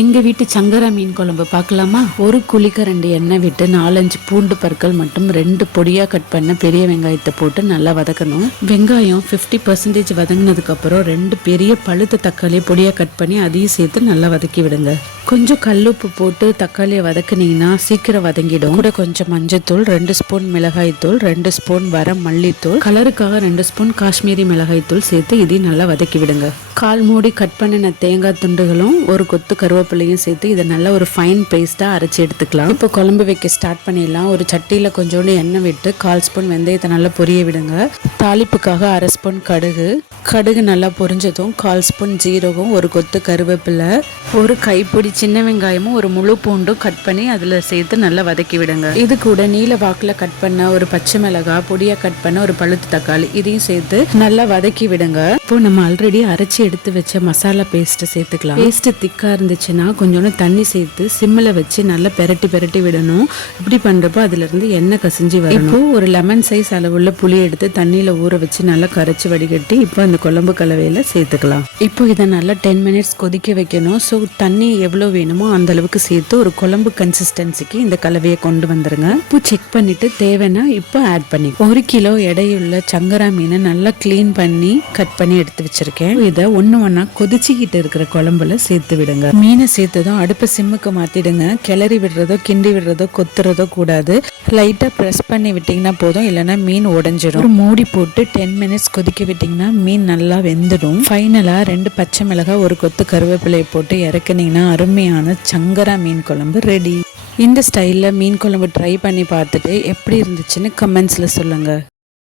எங்கள் வீட்டு சங்கரா மீன் குழம்பு பார்க்கலாமா? ஒரு குழிக்கரண்டி எண்ணெய் விட்டு 4-5 பூண்டு பற்கள் மற்றும் 2 பொடியாக கட் பண்ண பெரிய வெங்காயத்தை போட்டு நல்லா வதக்கணும். வெங்காயம் 50% வதங்கினதுக்கப்புறம் 2 பெரிய பழுத்த தக்காளியை பொடியாக கட் பண்ணி அதையும் சேர்த்து நல்லா வதக்கி விடுங்க. கொஞ்சம் கல்லுப்பு போட்டு தக்காளியை வதக்குனீங்கன்னா சீக்கிரம் வதங்கிடும். கூட கொஞ்சம் மஞ்சத்தூள், 2 ஸ்பூன் மிளகாய்த்தூள், 2 ஸ்பூன் வர மல்லித்தூள், கலருக்காக 2 ஸ்பூன் காஷ்மீரி மிளகாய்த்தூள் சேர்த்து இதையும் நல்லா வதக்கி விடுங்க. கால் மூடி கட் பண்ணின தேங்காய் துண்டுகளும் ஒரு கொத்து கருவேப்பிலையும் சேர்த்து இதை நல்லா ஒரு ஃபைன் பேஸ்ட்டாக அரைச்சி எடுத்துக்கலாம். இப்போ குழம்பு வைக்க ஸ்டார்ட் பண்ணிடலாம். ஒரு சட்டியில் கொஞ்சோண்டு எண்ணெய் விட்டு 1/4 ஸ்பூன் வெந்தயத்தை நல்லா பொரிய விடுங்க. தாளிப்புக்காக 1/2 ஸ்பூன் கடுகு நல்லா பொரிஞ்சதும் 1/4 ஸ்பூன் ஜீரகம், ஒரு கொத்து கருவேப்பிலை, ஒரு கைப்பிடி சின்ன வெங்காயமும் ஒரு முழு பூண்டும் கட் பண்ணி அதில் சேர்த்து நல்லா வதக்கி விடுங்க. இது கூட நீல வாக்கில் கட் பண்ண ஒரு பச்சை மிளகாய், பொடியாக கட் பண்ண ஒரு பழுத்து தக்காளி இதையும் சேர்த்து நல்லா வதக்கி விடுங்க. இப்போ நம்ம ஆல்ரெடி அரைச்சி எடுத்து வச்ச மசாலா பேஸ்ட்டை சேர்த்துக்கலாம். பேஸ்ட் திக்காக இருந்துச்சுன்னா கொஞ்சோண்டு தண்ணி சேர்த்து சிம்மில் வச்சு நல்லா பெரட்டி விடணும். இப்படி பண்ணுறப்போ அதுலேருந்து எண்ணெய் கசிஞ்சு வரும். இப்போ ஒரு லெமன் சைஸ் அளவுள்ள புளி எடுத்து தண்ணியில் ஊற வச்சு நல்லா கரைச்சி வடிகட்டி இப்போ அந்த குழம்பு கலவையில் சேர்த்துக்கலாம். இப்போ இதை நல்லா 10 மினிட்ஸ் கொதிக்க வைக்கணும். ஸோ தண்ணி எவ்வளோ வேணுமோ அந்த அளவுக்கு சேர்த்து ஒரு குழம்பு கன்சிஸ்டன்சிக்கு இந்த கலவையை கொண்டு வந்துருங்க. இப்போ செக் பண்ணிட்டு தேவைன்னா இப்போ ஆட் பண்ணி 1 கிலோ எடையுள்ள சங்கரா மீனை நல்லா கிளீன் பண்ணி கட் பண்ணி எடுத்து வச்சிருக்கேன். இதை ஒன்னா கொதிச்சுக்கிட்டு இருக்கிற குழம்புல சேர்த்து விடுங்க. மீனை சேர்த்ததும் அடுப்பை சிம்முக்கு மாத்திடுங்க. கிளறி விடுறதோ கிண்டி விடுறதோ கொத்துறதோ கூடாது. லைட்டா ப்ரெஸ் பண்ணி விட்டீங்கன்னா போதும், இல்லைன்னா மீன் உடைஞ்சிடும். ஒரு மூடி போட்டு 10 மினிட்ஸ் கொதிக்க விட்டீங்கன்னா மீன் நல்லா வெந்துடும். ஃபைனலா 2 பச்சை மிளகாய், ஒரு கொத்து கருவேப்பிலையை போட்டு இறக்குனீங்கன்னா அருமையான சங்கரா மீன் குழம்பு ரெடி. இந்த ஸ்டைலில் மீன் குழம்பு ட்ரை பண்ணி பார்த்துட்டு எப்படி இருந்துச்சுன்னு கமெண்ட்ஸில் சொல்லுங்கள்.